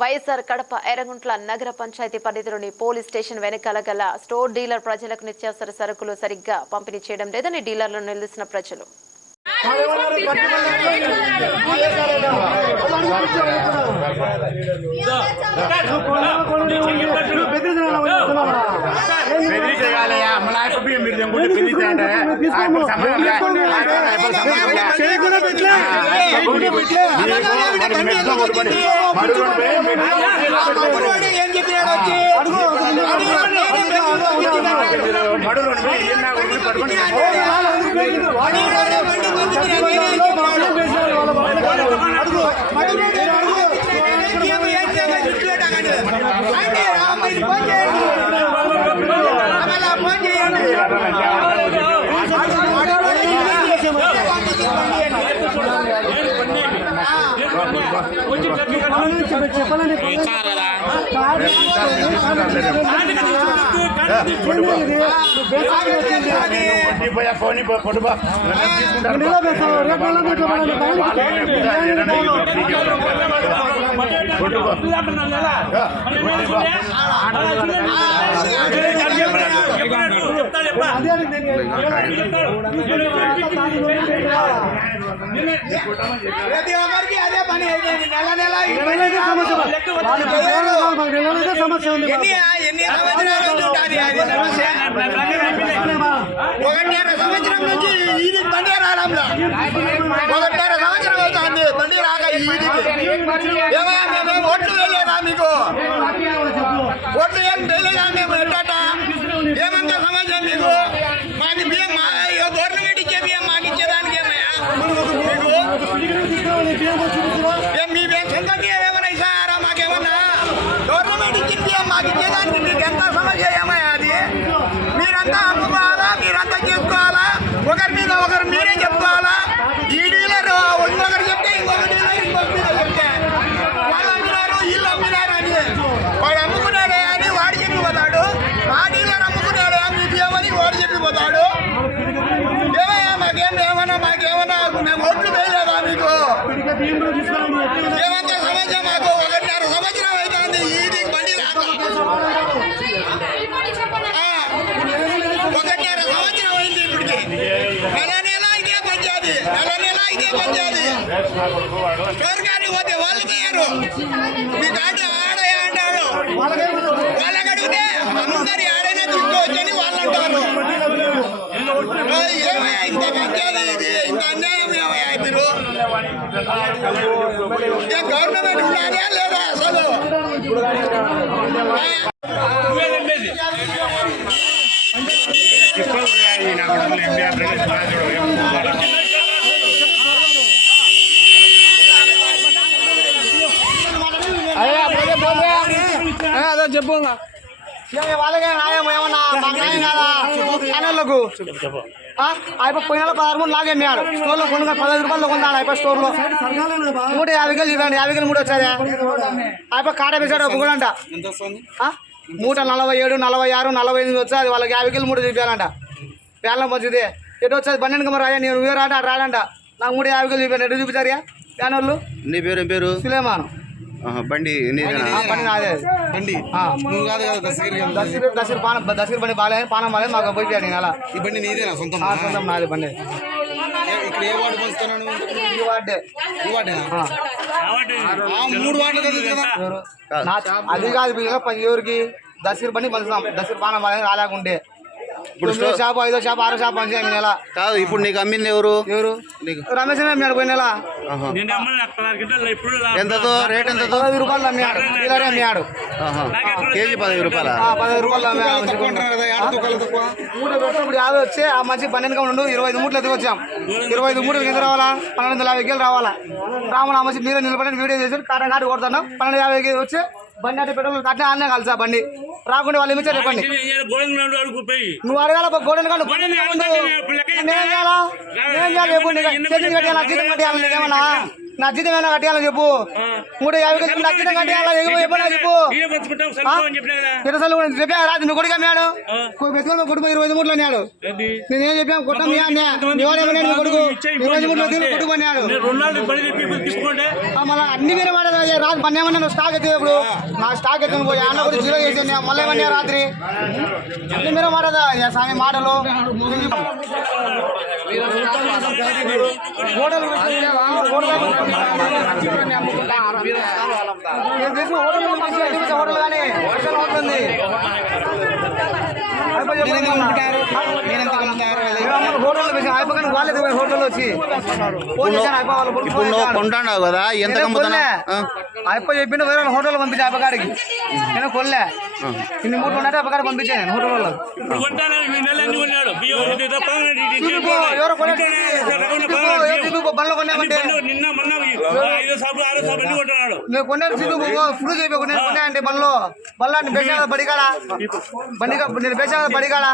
వైఎస్ఆర్ కడప ఎర్రగుంట్ల నగర పంచాయతీ పరిధిలోని police station వెనకాల గల స్టోర్ డీలర్ ప్రజలకు నిత్యావసర సరుకులు సరిగ్గా పంపిణీ చేయడం లేదని డీలర్లను నిలదీసిన ప్రజలు. ఓట్లు వేయలేదా మీకు? ఓట్లు ఏం వేయలేదా మేము? ఎట్టా ఏమంతా సమాజం మీకు? మాకు బియ్యం గవర్నమెంట్ ఇచ్చే బియ్యం మాకు ఇచ్చేదానికి ఏమయ్యా మీ బియ్యం సొంత బియ్యం ఏమన్నా ఇస్తారా? మాకేమన్నా గవర్నమెంట్ ఇచ్చిన బియ్యం మాకు ఇచ్చేదానికి మీకు ఎంత సమస్య ఏమయ్యా? అది మీరంతా అమ్ముకోవాలా, మీరంతా చేసుకోవాలా, ఒకరి మీద ఒకరు మీరే చెప్పుకోవాలా. ఈ డీలర్ ఇంకొకరు చెప్తే ఇంకొక డీలర్ ఇంకొక మీద చెప్తే వాళ్ళు అమ్మినారు వీళ్ళు అమ్మినారు అని వాడు అమ్ముకున్నాడే అని వాడు చెప్పిపోతాడు. ఆ డీలర్ అమ్ముకున్నాడే మీ బియ్యం అని వాడు చెప్పిపోతాడు. ఏమయ్యా మాకేమన్నా మేము ఓట్లు వేయలేదా మీకు? ఏమంతా సమాజం మాకు 1.5 సంవత్సరం అవుతుంది ఇది బండి రాక. 1.5 సంవత్సరం అయింది ఇప్పటికి. నెల ఇదే పంచాది స్టోర్గానికి పోతే వాళ్ళు తీయరు. మీ కాంటే ఆడే అంటారు. వాళ్ళకి అడిగితే అందరి ఆడైనా తీసుకోవచ్చని వాళ్ళు అంటారు. ఏమయ్యా ఇంత పంచాది ఇది? ఇంత అన్యాయం ఏమయ్యా మీరు? గవర్నమెంట్ ఉన్నారా లేదా అసలు? చెప్పు వాళ్ళకే న్యాయం ఏమన్నా మాకు న్యాయం కాదా? ఛానళ్ళకు అయిపో పోయిన 13 లాగేమాడు స్టోర్లో కొనుగోలు 15 రూపాయలు కొన్నాడు. అయిపో స్టోర్లో 150 ఇవ్వండి. 50 3 వచ్చాయా? అయిపో కాట వేసాడు ఒకడంట. మూట 47, 46, 45 వచ్చా. అది వాళ్ళకి 50 3 చూపించాలంట. ప్యాన్లో మంచిది ఎటు వచ్చేది 12 మరి అయ్యా నేను వేరే ఆట రాడంట. నాకు 350 చూపించాను. ఎటు చూపించారు ప్యాన్ వాళ్ళు? నీ పేరు ఏం పేరు? సులేమాను. బండి బండి నాదే. బండి దసరి బండి బాగాలేదు, పానం బాగాలేదు, మాకు పోయిపోయాడు నెల. ఈ బండి నీదేనా? సొంతం నాది బండి. ఇక్కడ ఏ వార్డు పంచుతున్నాను? ఈ వార్డే. ఈ వార్డేనా? 3 వార్డులు కదా. అది కాదు ఎవరికి దసరి బండి పంచుతాం. దసరి పానం బాగాలేదు రాలేకుంటే ఇప్పుడు షాపు 5వ షాపు 6వ షాపు పంచాయి నెల. కాదు ఇప్పుడు నీకు అమ్మింది ఎవరు? రమేష్ అమ్మాడు పోయిన నెల. ఎంతతో రేట్? ఎంతతో? 15 రూపాయలు అమ్మాడు. డీలరే అమ్మాడు. కేజీ 15 రూపాయల? 15 రూపాయలు అమ్మాడు. మూట పెట్టినప్పుడు 50 వచ్చి ఆ మంచి 12 ఉండు 25 మూటలు ఎత్తుకు వచ్చాం. 25 మూటలు కింద రావాలా? 1250 రావాలా? రాములు ఆ మంచి మీరే నిలబడి వీడియో చేసి కాటం కాటి కొడుతున్నాం. 1250 వచ్చి బండి అంటే పెట్రోల్ కట్టిన ఆనే కలిసా బండి రాకుండా వాళ్ళు ఏమిచ్చారు చెప్పండి. నువ్వు అడగాల గోడెన్ కాదు ఏమన్నా నచ్చితే ఏమైనా కట్టాలని చెప్పు 350 నచ్చితే కట్టాలా చెప్పనా చెప్పు ఇరసలు చెప్పా రాదు నువ్వు కొడుకు అమ్మాడు పెట్టుకోవాలి కొడుకు 23 అన్నాడు నేనేం చెప్పాను కొట్టం ఎవరేమన్నాడు కొడుకు 23 కొడుకు అన్నాడు మళ్ళీ అన్ని మీరు మాట రాదు పని ఏమన్నా స్టాక్ ఎత్తే ఇప్పుడు నా స్టాక్ ఎత్తుని పోయి అన్న కూడా జీరో చేసి మళ్ళీ ఏమన్నా రాత్రి అన్ని మీరు మాటదా స్వామి మాటలు హోటల్ కానీ ఉంటుంది హోటల్ వచ్చి ఇప్పుడు నువ్వు కొంటున్నావు కదా ఎంత అయిపో చెప్పిండు వేరే హోటల్ పంపించే అప్పగాడికి నేను కొల్లే ఇన్ని మూట్లు ఉన్నట్టు అప్పగాడు పంపించాను నేను హోటల్ వాళ్ళు బండ్లో కొన్నామంటే నేను కొన్నాను ఫుల్ చెప్పి నేను కొన్నా అంటే బండ్లో బళ్ళ బడికాడ బండి నేను బడికాడ